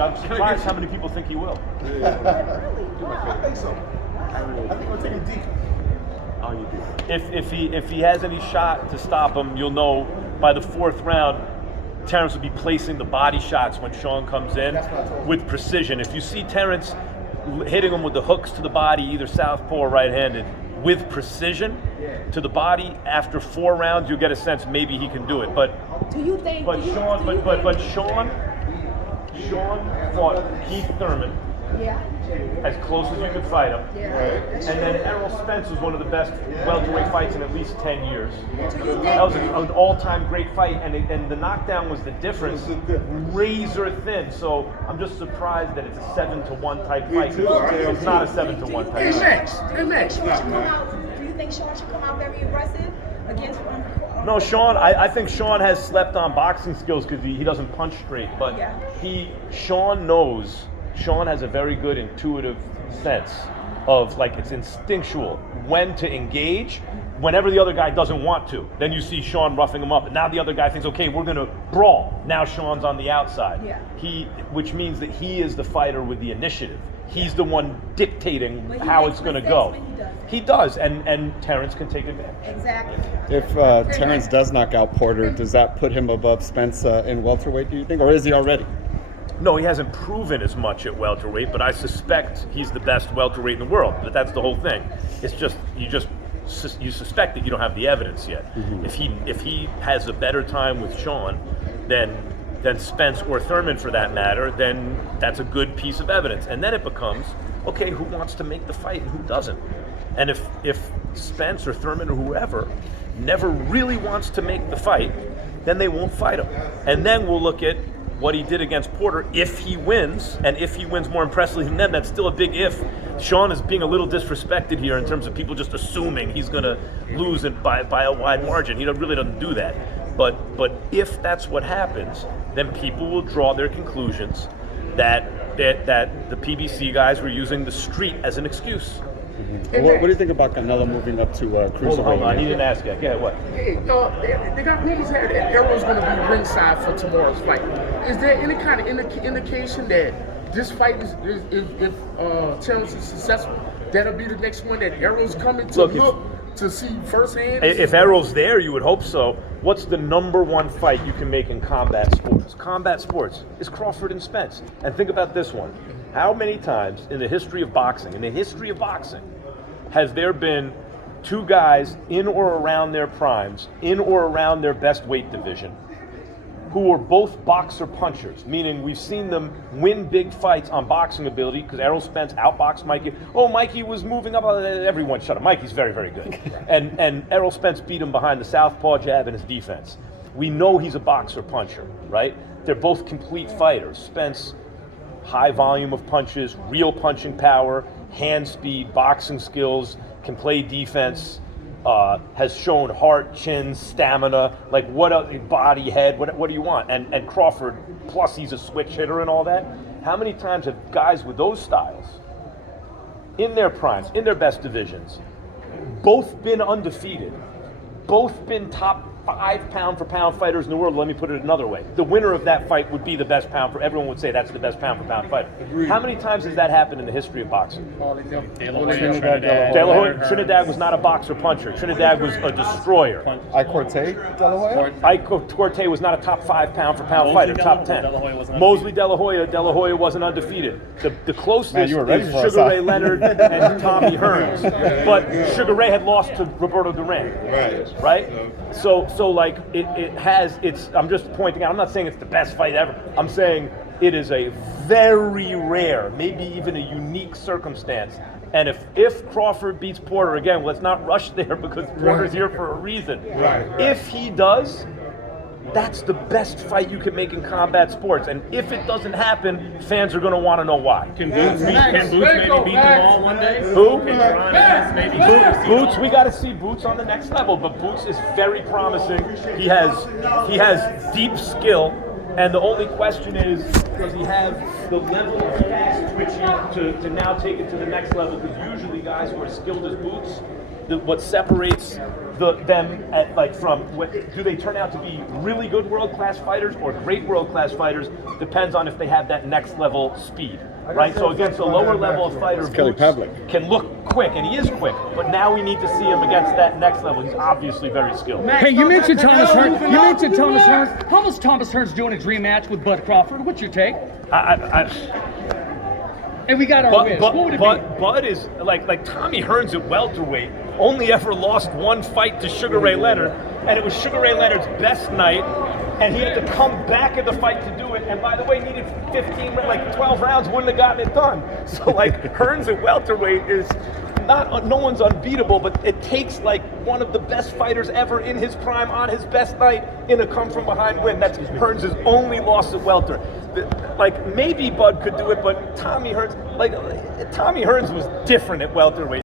I'm surprised how many people think he will. Really? Wow. I think so. I think we'll take it deep. Oh, you do. If he has any shot to stop him, you'll know by the 4th round, Terence will be placing the body shots when Sean comes in with precision. If you see Terence hitting him with the hooks to the body, either southpaw or right-handed, with precision to the body, after 4 rounds, you'll get a sense maybe he can do it. But do you think? Sean fought Keith Thurman. Yeah. As close as you could fight him. Yeah. And then ERROL Spence was one of the best welterweight fights in at least 10 years. Do you think? That was an all-time great fight, and the knockdown was the difference, razor thin. So I'm just surprised that it's a 7-1 type fight. It's not a 7-1 type fight. Do you think Sean should come out very aggressive against one? No, Sean. I think Sean has slept on boxing skills because he doesn't punch straight. But Sean has a very good intuitive sense of, like, it's instinctual when to engage whenever the other guy doesn't want to. Then you see Sean roughing him up, and now the other guy thinks, okay, we're going to brawl. Now Sean's on the outside. Yeah. Which means that he is the fighter with the initiative. He's the one dictating how it's going to go. He does, and Terence can take advantage. Exactly. If Terence does knock out Porter, does that put him above Spence in welterweight, do you think, or is he already? No, he hasn't proven as much at welterweight, but I suspect he's the best welterweight in the world. But that's the whole thing. It's just you suspect that you don't have the evidence yet. Mm-hmm. If he has a better time with Sean than Spence or Thurman for that matter, then that's a good piece of evidence. And then it becomes, okay, who wants to make the fight and who doesn't? And if Spence or Thurman or whoever never really wants to make the fight, then they won't fight him. And then we'll look at what he did against Porter. If he wins, and if he wins more impressively than them, that's still a big if. Sean is being a little disrespected here in terms of people just assuming he's going to lose it by a wide margin. He really doesn't do that. But if that's what happens, then people will draw their conclusions that the PBC guys were using the street as an excuse. Mm-hmm. What do you think about Canelo moving up to cruiserweight? Hold on, he didn't ask yet. Go ahead, what? Hey, they got rumors here that ERROL's going to be ringside for tomorrow's fight. Is there any kind of indication that this fight if Terence is successful, that'll be the next one that ERROL's coming to look to see firsthand? If ERROL's there, you would hope so. What's the number one fight you can make in combat sports? Combat sports is Crawford and Spence. And think about this one. How many times in the history of boxing, has there been 2 guys in or around their primes, in or around their best weight division, who were both boxer punchers, meaning we've seen them win big fights on boxing ability, because ERROL Spence outboxed Mikey. Oh, Mikey was moving up. Everyone shut up. Mikey's very, very good. And ERROL Spence beat him behind the southpaw jab and his defense. We know he's a boxer puncher, right? They're both complete fighters. Spence, high volume of punches, real punching power, hand speed, boxing skills, can play defense, has shown heart, chin, stamina, like body, head, what do you want? And Crawford, plus he's a switch hitter and all that. How many times have guys with those styles, in their primes, in their best divisions, both been undefeated, both been top 5 pound-for-pound fighters in the world? Let me put it another way. The winner of that fight would be the best everyone would say that's the best pound-for-pound fighter. Agreed. How many times has that happened in the history of boxing? De La Hoya, Trinidad was not a boxer puncher. Trinidad was a destroyer. Corte, De La Hoya? Corte was not a top 5 pound-for-pound fighter, top 10. Mosley De La Hoya wasn't undefeated. The closest is Sugar Ray Leonard and Tommy Hearns. But Sugar Ray had lost to Roberto Duran. Right? So like I'm just pointing out, I'm not saying it's the best fight ever. I'm saying it is a very rare, maybe even a unique circumstance. And if Crawford beats Porter, again, let's not rush there because Porter's here for a reason. If he does, that's the best fight you can make in combat sports. And if it doesn't happen, fans are going to want to know why. Can Boots maybe beat them all one day? Who? Can Boots, we got to see Boots on the next level, but Boots is very promising. He has deep skill, and the only question is, does he have the level of fast twitching to now take it to the next level? Because usually guys who are skilled as Boots what separates them at, like, from do they turn out to be really good world-class fighters or great world-class fighters depends on if they have that next level speed, right? So against a lower level of fighter, Kelly Boots Pavlik can look quick, and he is quick, but now we need to see him against that next level. He's obviously very skilled. Hey, you mentioned Thomas Hearns. You mentioned Thomas Hearns. How was Thomas Hearns doing a dream match with Bud Crawford? What's your take? And we got our wish. What would it be? Bud is like Tommy Hearns at welterweight only ever lost one fight to Sugar Ray Leonard, and it was Sugar Ray Leonard's best night, and he had to come back in the fight to do it, and by the way, needed 12 rounds, wouldn't have gotten it done. So like Hearns at welterweight is no one's unbeatable, but it takes like one of the best fighters ever in his prime on his best night in a come from behind win. That's Hearns' only loss at welter. Like maybe Bud could do it, but Tommy Hearns was different at welterweight.